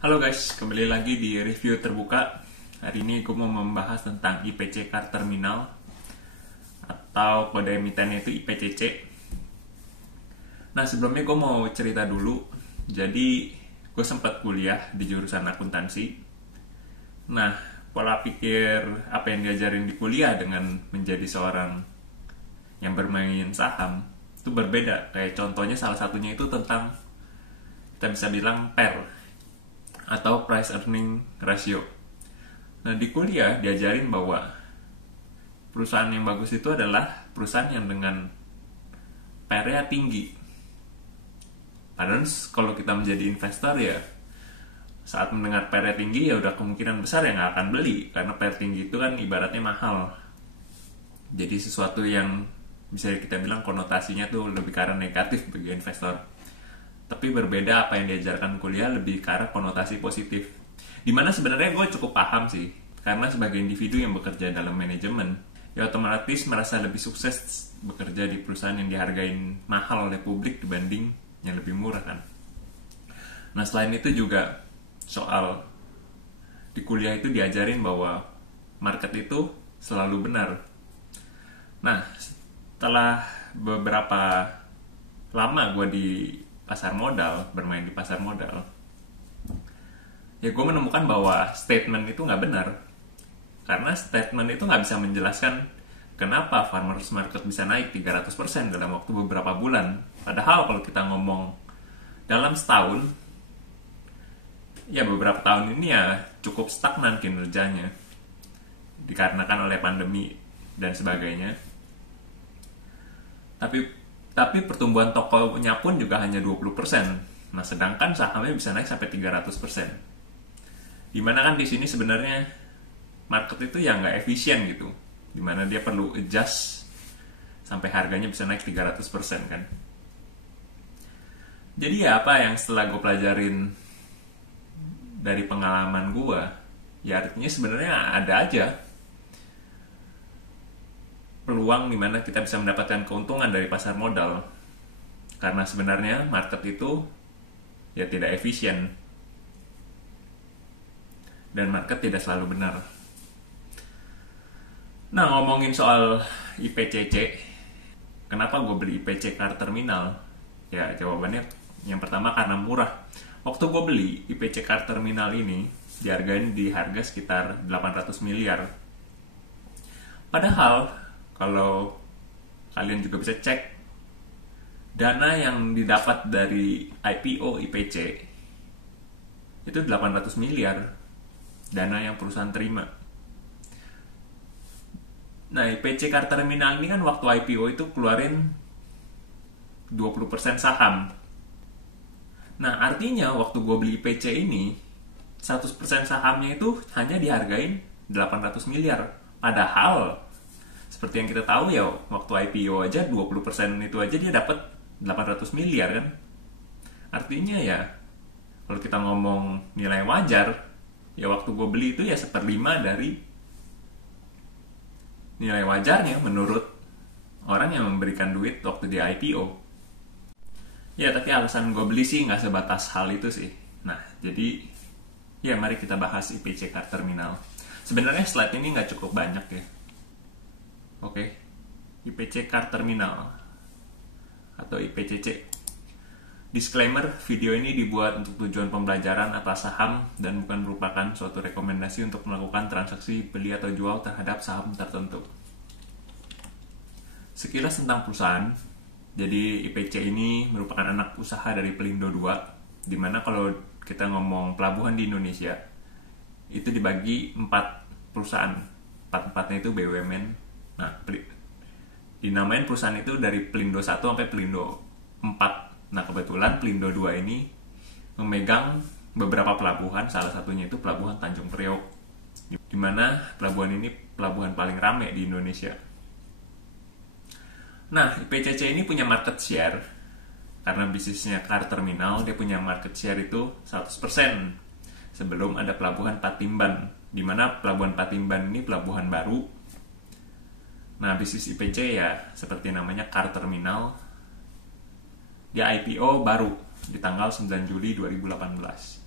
Halo guys, kembali lagi di review terbuka. Hari ini gue mau membahas tentang IPC Card Terminal atau kode emitennya itu IPCC. Nah, sebelumnya gue mau cerita dulu. Jadi, gue sempat kuliah di jurusan akuntansi. Nah, pola pikir apa yang diajarin di kuliah dengan menjadi seorang yang bermain saham itu berbeda. Kayak contohnya salah satunya itu tentang, kita bisa bilang PER atau price earning ratio. Nah, di kuliah diajarin bahwa perusahaan yang bagus itu adalah perusahaan yang dengan PER-nya tinggi. Padahal kalau kita menjadi investor ya, saat mendengar PER-nya tinggi ya udah kemungkinan besar ya nggak akan beli, karena PER tinggi itu kan ibaratnya mahal. Jadi sesuatu yang bisa kita bilang konotasinya tuh lebih ke arah negatif bagi investor. Tapi berbeda apa yang diajarkan kuliah lebih ke arah konotasi positif. Dimana sebenarnya gue cukup paham sih, karena sebagai individu yang bekerja dalam manajemen, ya otomatis merasa lebih sukses bekerja di perusahaan yang dihargain mahal oleh publik dibanding yang lebih murah kan. Nah, selain itu juga soal di kuliah itu diajarin bahwa market itu selalu benar. Nah, setelah beberapa lama gue di pasar modal, bermain di pasar modal, ya gue menemukan bahwa statement itu nggak benar. Karena statement itu nggak bisa menjelaskan kenapa farmers market bisa naik 300% dalam waktu beberapa bulan. Padahal kalau kita ngomong dalam setahun, ya beberapa tahun ini ya cukup stagnan kinerjanya, dikarenakan oleh pandemi dan sebagainya. Tapi pertumbuhan tokonya pun juga hanya 20%. Nah, sedangkan sahamnya bisa naik sampai 300%. Dimana kan di sini sebenarnya market itu ya nggak efisien gitu. Dimana dia perlu adjust sampai harganya bisa naik 300% kan. Jadi ya apa yang setelah gue pelajarin dari pengalaman gue, ya artinya sebenarnya ada aja peluang dimana kita bisa mendapatkan keuntungan dari pasar modal, karena sebenarnya market itu ya tidak efisien dan market tidak selalu benar. Nah, ngomongin soal IPCC, kenapa gue beli IPC Card Terminal? Ya jawabannya yang pertama karena murah. Waktu gue beli IPC Card Terminal ini dihargain di harga sekitar 800 miliar. Padahal kalau kalian juga bisa cek, dana yang didapat dari IPO IPC itu 800 miliar, dana yang perusahaan terima. Nah, IPC Card Terminal ini kan waktu IPO itu keluarin 20% saham. Nah, artinya waktu gue beli IPC ini 100% sahamnya itu hanya dihargain 800 miliar. Padahal seperti yang kita tahu ya, waktu IPO aja 20% itu aja dia dapat 800 miliar kan. Artinya ya, kalau kita ngomong nilai wajar, ya waktu gue beli itu ya 1/5 dari nilai wajarnya menurut orang yang memberikan duit waktu di IPO. Ya, tapi alasan gue beli sih nggak sebatas hal itu sih. Nah, jadi ya mari kita bahas IPC Card Terminal. Sebenarnya slide ini nggak cukup banyak ya. Oke, IPC Card Terminal atau IPCC. Disclaimer, video ini dibuat untuk tujuan pembelajaran atas saham dan bukan merupakan suatu rekomendasi untuk melakukan transaksi beli atau jual terhadap saham tertentu. Sekilas tentang perusahaan. Jadi IPC ini merupakan anak usaha dari Pelindo 2, dimana kalau kita ngomong pelabuhan di Indonesia itu dibagi 4 perusahaan. 4-4-nya itu BUMN. Nah, dinamain perusahaan itu dari Pelindo 1 sampai Pelindo 4. Nah, kebetulan Pelindo 2 ini memegang beberapa pelabuhan, salah satunya itu Pelabuhan Tanjung Priok, di mana pelabuhan ini pelabuhan paling ramai di Indonesia. Nah, IPCC ini punya market share, karena bisnisnya Card Terminal, dia punya market share itu 100%. Sebelum ada Pelabuhan Patimban, di mana Pelabuhan Patimban ini pelabuhan baru. Nah, bisnis IPC ya seperti namanya Card Terminal. Dia IPO baru di tanggal 9 Juli 2018.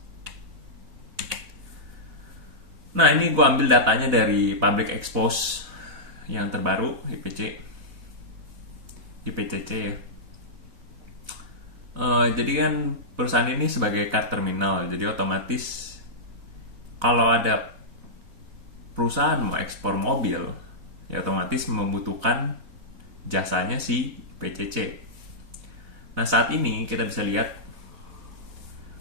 Nah, ini gue ambil datanya dari Public Expose yang terbaru, IPCC ya. Jadi kan perusahaan ini sebagai car terminal, jadi otomatis kalau ada perusahaan mau ekspor mobil, ya otomatis membutuhkan jasanya si IPCC. Nah, saat ini kita bisa lihat,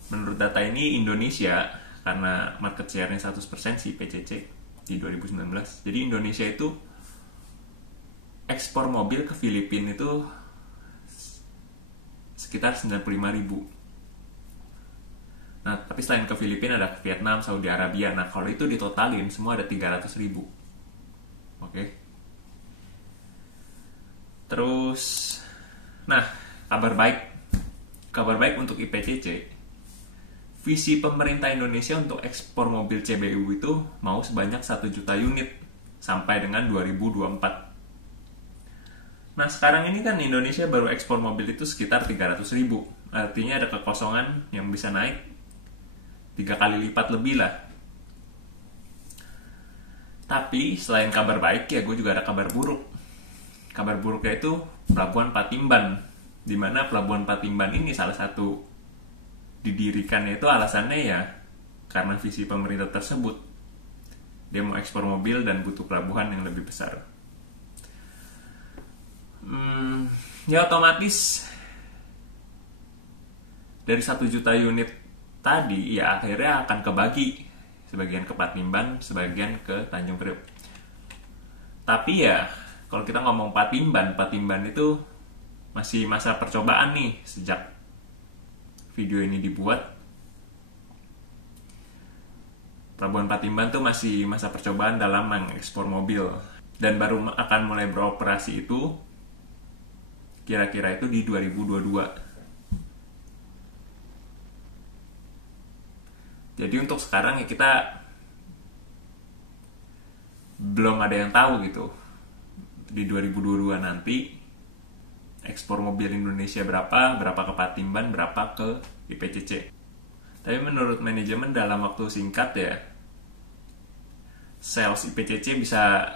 menurut data ini Indonesia, karena market share-nya 100% si IPCC di 2019, jadi Indonesia itu ekspor mobil ke Filipina itu sekitar 95.000. Nah, tapi selain ke Filipina ada ke Vietnam, Saudi Arabia. Nah, kalau itu ditotalin semua ada 300.000. Oke. Terus, nah, kabar baik untuk IPCC. Visi pemerintah Indonesia untuk ekspor mobil CBU itu mau sebanyak 1 juta unit sampai dengan 2024. Nah, sekarang ini kan Indonesia baru ekspor mobil itu sekitar 300.000. Artinya ada kekosongan yang bisa naik 3 kali lipat lebih lah. Tapi selain kabar baik ya, gue juga ada kabar buruk. Kabar buruknya itu Pelabuhan Patimban, di mana Pelabuhan Patimban ini salah satu didirikannya itu alasannya ya karena visi pemerintah tersebut. Dia mau ekspor mobil dan butuh pelabuhan yang lebih besar. Ya otomatis dari 1 juta unit tadi ya akhirnya akan kebagi, sebagian ke Patimban, sebagian ke Tanjung Priok. Tapi ya kalau kita ngomong Patimban itu masih masa percobaan nih sejak video ini dibuat. Pelabuhan Patimban tuh masih masa percobaan dalam mengekspor mobil dan baru akan mulai beroperasi itu kira-kira itu di 2022. Jadi untuk sekarang ya kita belum ada yang tahu gitu di 2022 nanti ekspor mobil Indonesia berapa ke Patimban, berapa ke IPCC. Tapi menurut manajemen dalam waktu singkat ya sales IPCC bisa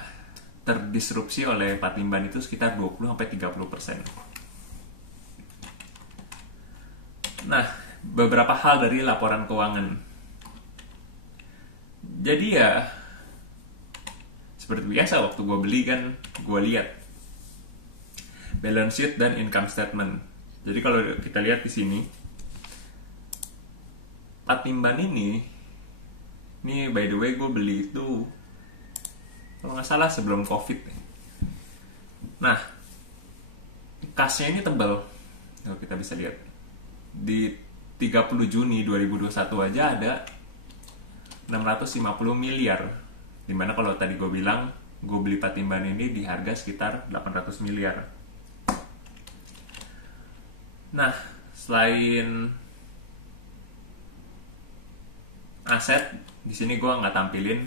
terdisrupsi oleh Patimban itu sekitar 20-30%. Nah, beberapa hal dari laporan keuangan. Jadi ya seperti biasa waktu gue beli kan gue lihat balance sheet dan income statement. Jadi kalau kita lihat di sini Patimban ini by the way gue beli itu kalau nggak salah sebelum COVID. Nah, kasnya ini tebal. Kalau kita bisa lihat di 30 Juni 2021 aja ada 650 miliar. Dimana kalau tadi gue bilang gue beli Patimban ini di harga sekitar 800 miliar. Nah, selain aset, di sini gue nggak tampilin.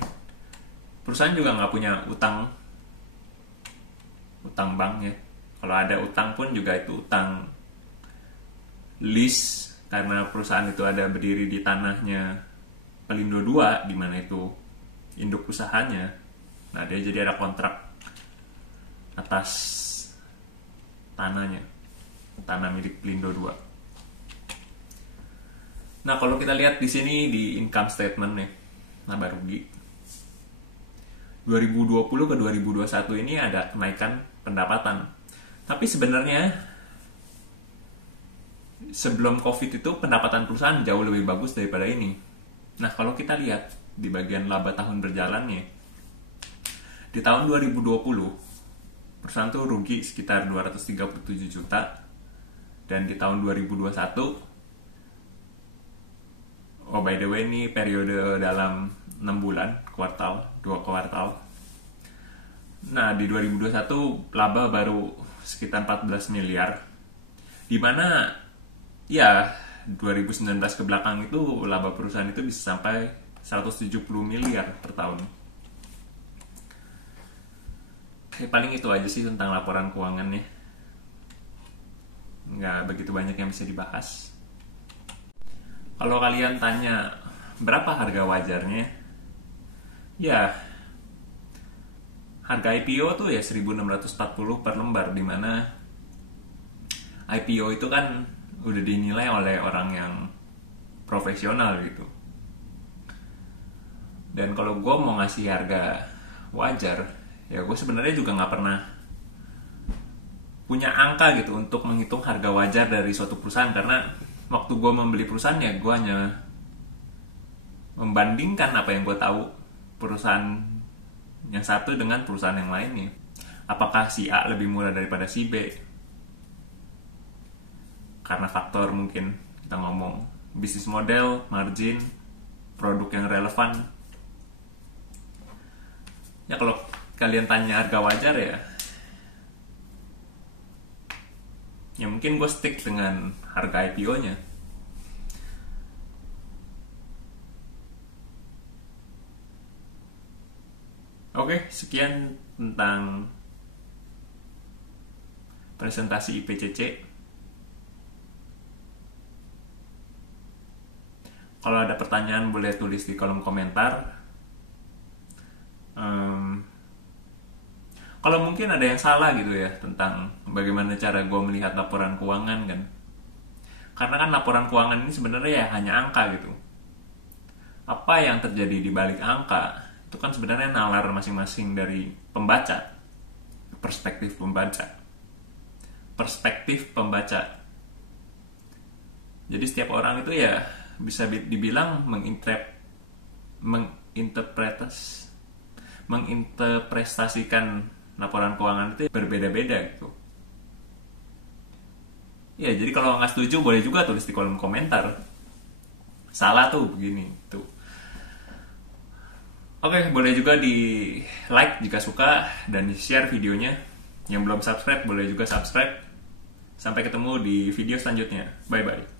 Perusahaan juga nggak punya utang bank ya. Kalau ada utang pun juga itu utang lease karena perusahaan itu ada berdiri di tanahnya Pelindo 2 di mana itu induk usahanya. Nah, dia jadi ada kontrak atas tanah milik Pelindo 2. Nah, kalau kita lihat di sini di income statement nih, laba rugi 2020 ke 2021 ini ada kenaikan pendapatan. Tapi sebenarnya sebelum COVID itu pendapatan perusahaan jauh lebih bagus daripada ini. Nah, kalau kita lihat di bagian laba tahun berjalannya, di tahun 2020 perusahaan tuh rugi sekitar 237 juta, dan di tahun 2021, oh by the way ini periode dalam 6 bulan, 2 kuartal. Nah, di 2021 laba baru sekitar 14 miliar. Dimana ya 2019 ke belakang itu laba perusahaan itu bisa sampai 170 miliar per tahun. Paling itu aja sih tentang laporan keuangannya. Nggak begitu banyak yang bisa dibahas. Kalau kalian tanya berapa harga wajarnya, Ya, harga IPO tuh ya 1.640 per lembar, dimana IPO itu kan udah dinilai oleh orang yang profesional gitu. Dan kalau gue mau ngasih harga wajar, ya gue sebenarnya juga nggak pernah punya angka gitu untuk menghitung harga wajar dari suatu perusahaan, karena waktu gue membeli perusahaan ya gue hanya membandingkan apa yang gue tahu perusahaan yang satu dengan perusahaan yang lainnya. Apakah si A lebih murah daripada si B? Karena faktor mungkin kita ngomong bisnis model, margin, produk yang relevan. Ya kalau kalian tanya harga wajar ya mungkin gue stick dengan harga IPO-nya. Oke, sekian tentang presentasi IPCC. Kalau ada pertanyaan boleh tulis di kolom komentar. Kalau mungkin ada yang salah gitu ya tentang bagaimana cara gue melihat laporan keuangan kan. Karena kan laporan keuangan ini sebenarnya ya hanya angka gitu. Apa yang terjadi di balik angka itu kan sebenarnya nalar masing-masing dari pembaca. Perspektif pembaca. Jadi setiap orang itu ya bisa dibilang menginterpretasikan laporan keuangan itu berbeda-beda gitu. Ya, jadi kalau nggak setuju boleh juga tulis di kolom komentar. Salah tuh begini tuh. Oke, boleh juga di like jika suka dan di share videonya. Yang belum subscribe boleh juga subscribe. Sampai ketemu di video selanjutnya. Bye bye.